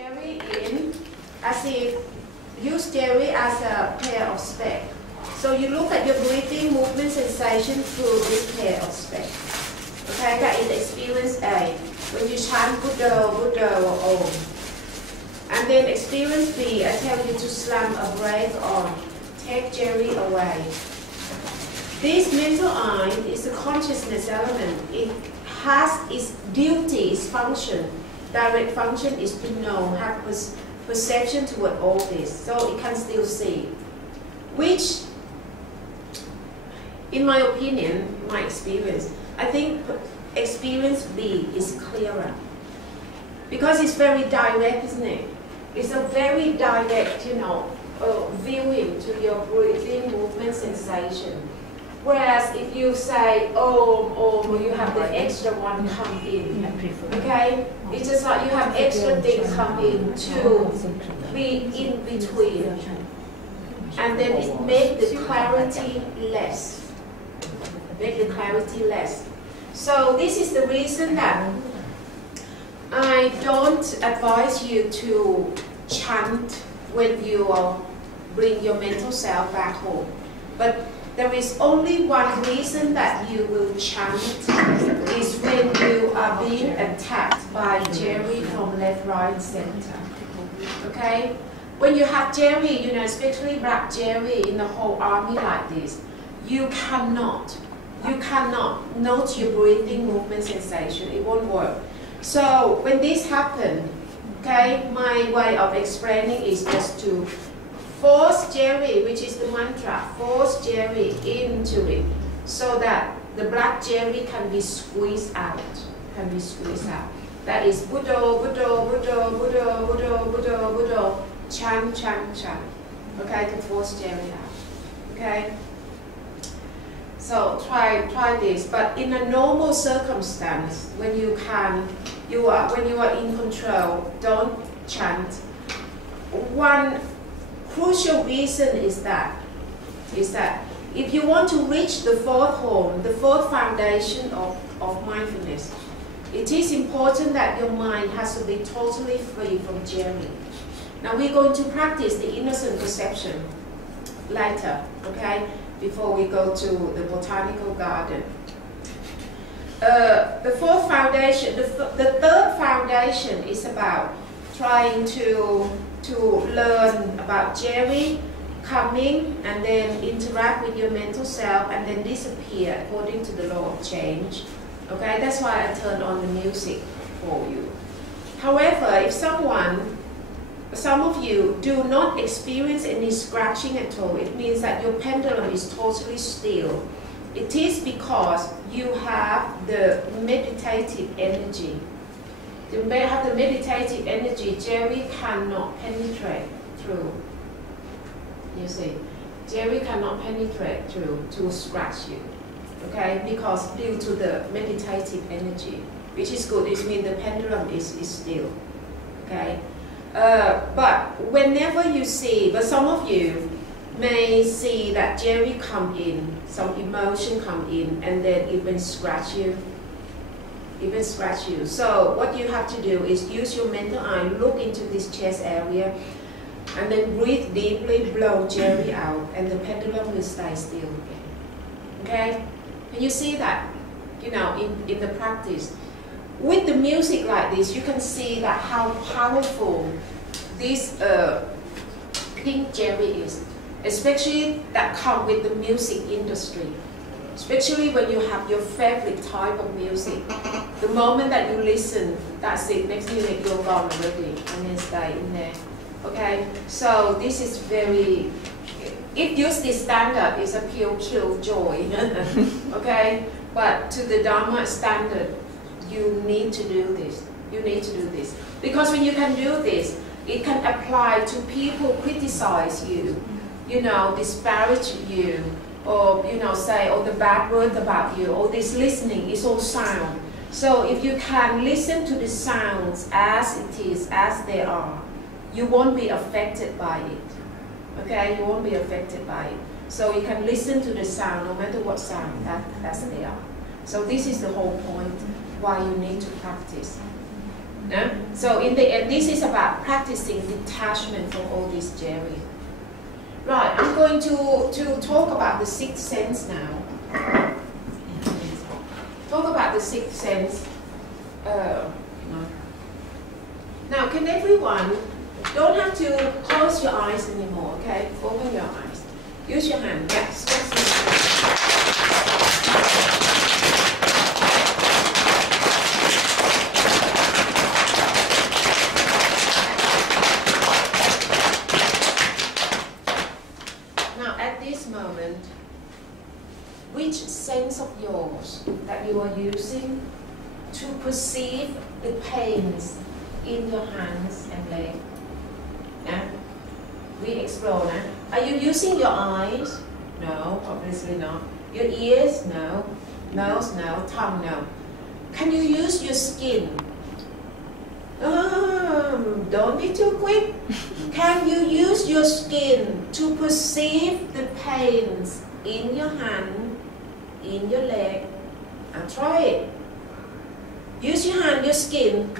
Jerry in as if use Jerry as a pair of specs. So you look at your breathing movement sensation through this pair of specs. Okay, that is experience A. When you chant Buddha, Buddha or Om. And then experience B, I tell you to slam a brake on. Take Jerry away. This mental eye is a consciousness element. It has its duty, its function. Direct function is to know, have perception toward all this, so it can still see. Which, in my opinion, my experience, I think experience B is clearer. Because it's very direct, isn't it? It's a very direct, viewing to your breathing movement sensation. Whereas if you say Om, Om, you have the extra one come in. Okay? It's just like you have extra things come in to be in between. And then it makes the clarity less. Make the clarity less. So this is the reason that I don't advise you to chant when you bring your mental self back home. But there is only one reason that you will chant is when you are being attacked by Jerry from left, right, center. Okay? When you have Jerry, especially Black Jerry in the whole army like this, you cannot note your breathing movement sensation. It won't work. So when this happens, okay, my way of explaining is just to force Jerry, which is the mantra, force Jerry into it so that the Black Jerry can be squeezed out. That is Buddha, Buddha, Buddha, Buddha, Buddha, Buddha, Buddha, chant, chant, chant. Okay, to force Jerry out. Okay? So try this, but in a normal circumstance, when you are in control, don't chant. One crucial reason is that if you want to reach the fourth home, the fourth foundation of mindfulness, it is important that your mind has to be totally free from Jerry. Now we're going to practice the innocent perception later, okay? Before we go to the botanical garden. The fourth foundation, the third foundation is about trying to learn about Jerry coming and then interact with your mental self and then disappear according to the law of change. Okay, that's why I turned on the music for you. However, if some of you do not experience any scratching at all, it means that your pendulum is totally still. It is because you have the meditative energy. To have the meditative energy, Jerry cannot penetrate through. You see, Jerry cannot penetrate through to scratch you. Okay, because due to the meditative energy, which is good, it means the pendulum is still. Okay. But whenever you see, but some of you may see that Jerry come in, some emotion come in, and then even scratch you. So what you have to do is use your mental eye, look into this chest area, and then breathe deeply, blow Jerry out, and the pendulum will stay still again. Okay? Can you see that? In the practice. With the music like this, you can see that how powerful this pink Jerry is, especially that come with the music industry. Especially when you have your favorite type of music. The moment that you listen, that's it. Next minute you're gone already, and then stay in there. Okay. So this is very. If used this standard, is a pure killjoy. Okay. But to the Dharma standard, you need to do this. You need to do this. Because when you can do this, it can apply to people who criticize you, disparage you, or, say, the bad words about you, or this listening is all sound. So if you can listen to the sounds as it is, as they are, you won't be affected by it. Okay? You won't be affected by it. So you can listen to the sound, no matter what sound, as they are. So this is the whole point why you need to practice. Yeah? So in the end, this is about practicing detachment from all this jerry. Right, I'm going to talk about the sixth sense now. Talk about the sixth sense. Now, can everyone, don't have to close your eyes anymore, okay? Open your eyes. Use your hand, yes. Now, at this moment, which sense of yours that you are using to perceive the pains in your hands and legs? Yeah? We explore now. Are you using your eyes? No, obviously not. Your ears? No. Nose? No. Tongue? No. Can you use your skin? Don't be too quick. Can you use your skin to perceive the pains in your hand, in your leg? Now try it. Use your hand, your skin.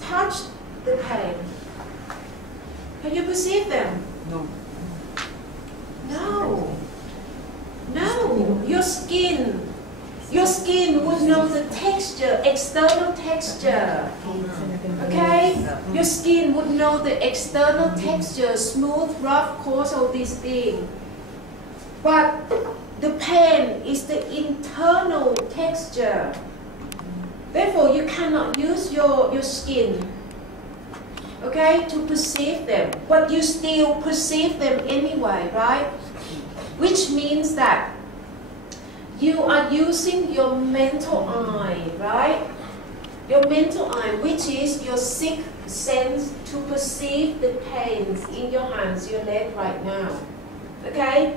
Touch the pain. Can you perceive them? No. No. No. Your skin. Your skin would know the texture, external texture. Okay? Your skin would know the external texture, smooth, rough, coarse, all these things. But the pain is the internal texture. Therefore, you cannot use your skin, okay, to perceive them. But you still perceive them anyway, right? Which means that you are using your mental eye, right? Your mental eye, which is your sixth sense to perceive the pains in your hands, your leg right now. Okay?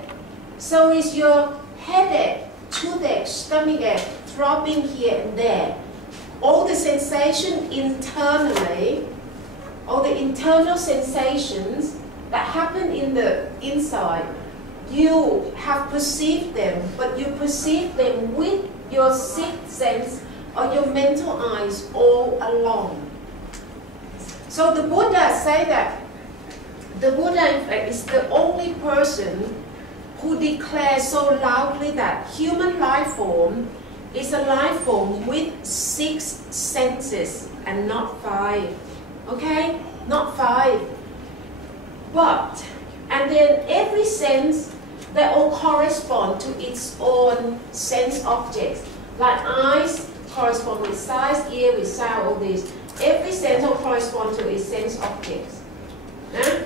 So is your headache, toothache, stomachache, throbbing here and there. All the sensation internally, all the internal sensations that happen in the inside, you have perceived them, but you perceive them with your sixth sense or your mental eyes all along. So the Buddha say that the Buddha in fact is the only person who declares so loudly that human life form is a life form with 6 senses and not 5. Okay? Not 5. But, and then every sense, they all correspond to its own sense objects. Like eyes correspond with sight, ear with sound, all these. Every sense will correspond to its sense objects. Yeah?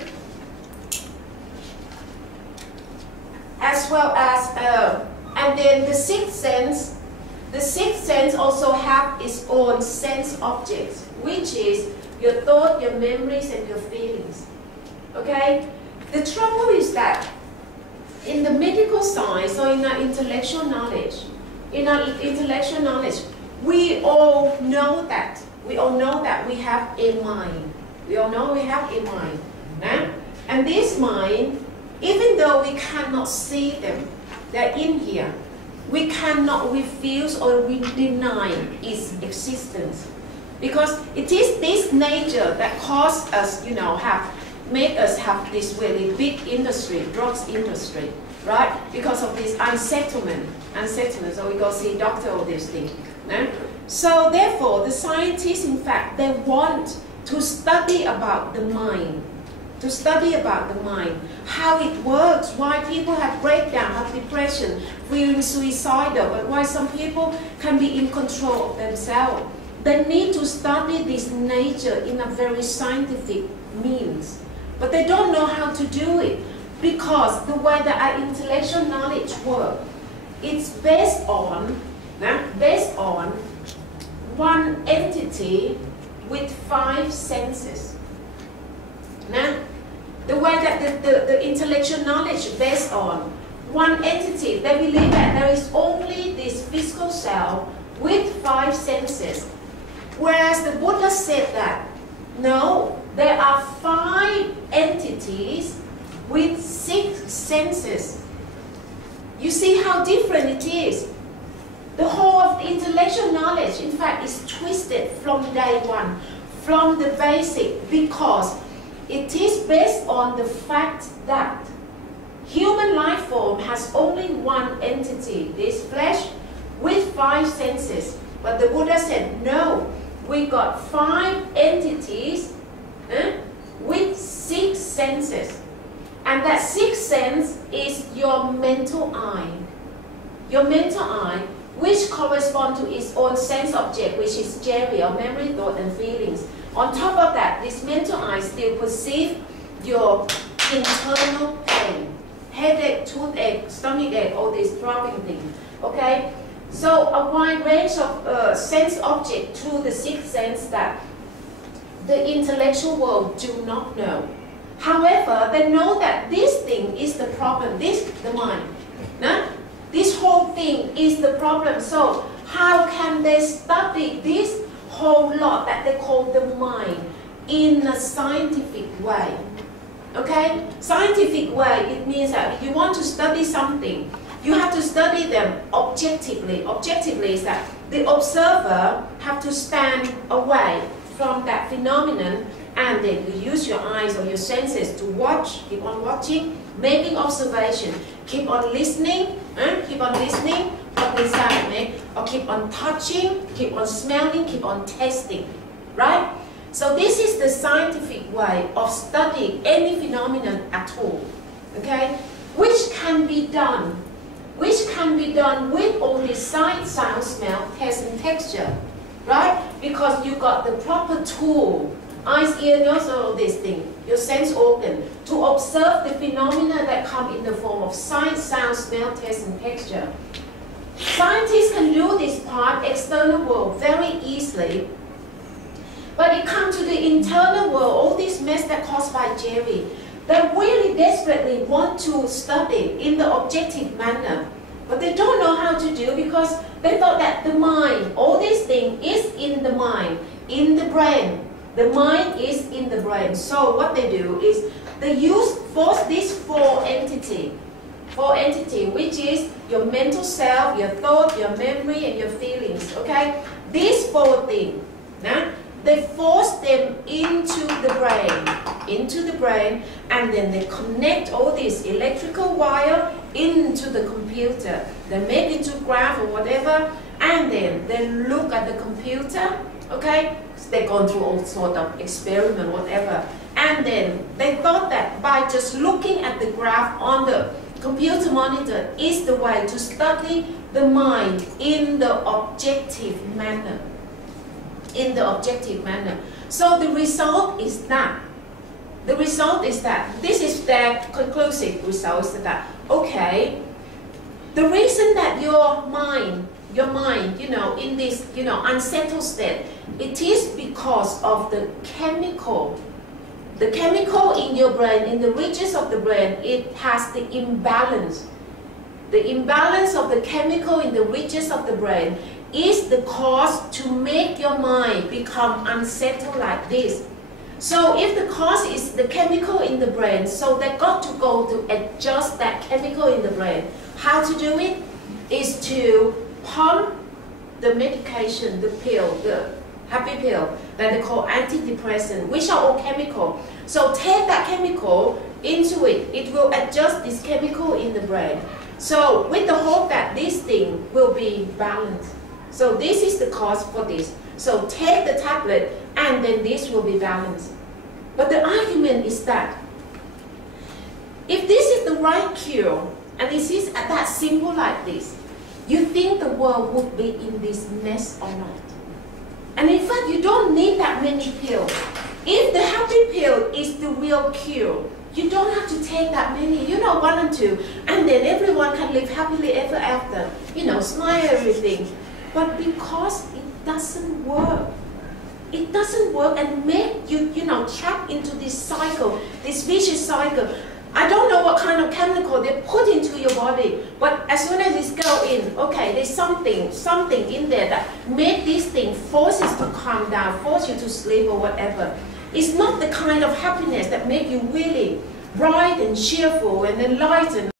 As well as, and then the sixth sense also have its own sense objects, which is your thought, your memories, and your feelings. Okay? The trouble is that in the medical science or in our intellectual knowledge, we all know that we have a mind. We all know we have a mind. Yeah? And this mind, even though we cannot see them, they're in here, we cannot refuse or we deny its existence. Because it is this nature that caused us, make us have this really big industry, drugs industry, right? Because of this unsettlement, so we go see doctor all these things. Yeah? So therefore, the scientists, in fact, they want to study about the mind. How it works, why people have breakdown, have depression, feeling suicidal, but why some people can be in control of themselves. They need to study this nature in a very scientific means. But they don't know how to do it because the way that our intellectual knowledge works, it's based on one entity with 5 senses. Now, the way that the intellectual knowledge is based on one entity, they believe that there is only this physical self with 5 senses. Whereas the Buddha said that, no, there are 5 entities with 6 senses. You see how different it is. The whole of the intellectual knowledge, in fact, is twisted from day one. from the basic because it is based on the fact that human life form has only one entity, this flesh, with 5 senses. But the Buddha said, no, we got 5 entities with 6 senses. And that 6th sense is your mental eye. Your mental eye, which corresponds to its own sense object, which is Jerry, or memory, thought, and feelings. On top of that, this mental eye still perceives your internal pain. Headache, toothache, stomach ache, all these throbbing things. Okay? So a wide range of sense object through the 6th sense that the intellectual world do not know. However, they know that this thing is the problem, this the mind. No? This whole thing is the problem. So how can they study this whole lot that they call the mind in a scientific way? Okay? Scientific way, it means that if you want to study something, you have to study them objectively. Objectively is that the observer have to stand away from that phenomenon, and then you use your eyes or your senses to watch, keep on watching, making observation, keep on listening, what the sound make, or keep on touching, keep on smelling, keep on tasting, right? So this is the scientific way of studying any phenomenon at all, okay? Which can be done with only sight, sound, smell, taste, and texture, right? Because you got the proper tool, eyes, ear, nose, all these things, your sense organ, to observe the phenomena that come in the form of sight, sound, smell, taste, and texture. Scientists can do this part, external world, very easily. But it comes to the internal world, all this mess that caused by Jerry, they really desperately want to study in the objective manner. But they don't know how to do because they thought that the mind, all these things is in the mind, in the brain. The mind is in the brain. So what they do is they use these 4 entities, which is your mental self, your thought, your memory, and your feelings. Okay? These 4 things, they force them into the brain, and then they connect all these electrical wire into the computer. They make it to graph or whatever, and then they look at the computer. Okay, they've gone through all sort of experiment, whatever, and then they thought that by just looking at the graph on the computer monitor is the way to study the mind in the objective manner. So the result is that. This is their conclusive result is that, okay, the reason that your mind, in this, unsettled state, it is because of the chemical. The chemical in your brain, in the regions of the brain, it has the imbalance. The imbalance of the chemical in the regions of the brain is the cause to make your mind become unsettled like this. So if the cause is the chemical in the brain, so they got to go to adjust that chemical in the brain. How to do it is to pump the medication, the pill, the happy pill that they call antidepressant, which are all chemical. So take that chemical into it. It will adjust this chemical in the brain. So with the hope that this thing will be balanced. So this is the cause for this. So take the tablet and then this will be balanced. But the argument is that if this is the right cure and this is that simple like this, you think the world would be in this mess or not? And in fact, you don't need that many pills. If the happy pill is the real cure, you don't have to take that many, 1 or 2, and then everyone can live happily ever after, smile everything. But because it doesn't work, and make you, trapped into this cycle, this vicious cycle. I don't know what kind of chemical they put into your body, but as soon as it goes in, okay, there's something in there that make this thing, forces to calm down, force you to sleep or whatever. It's not the kind of happiness that make you really bright and cheerful and enlightened.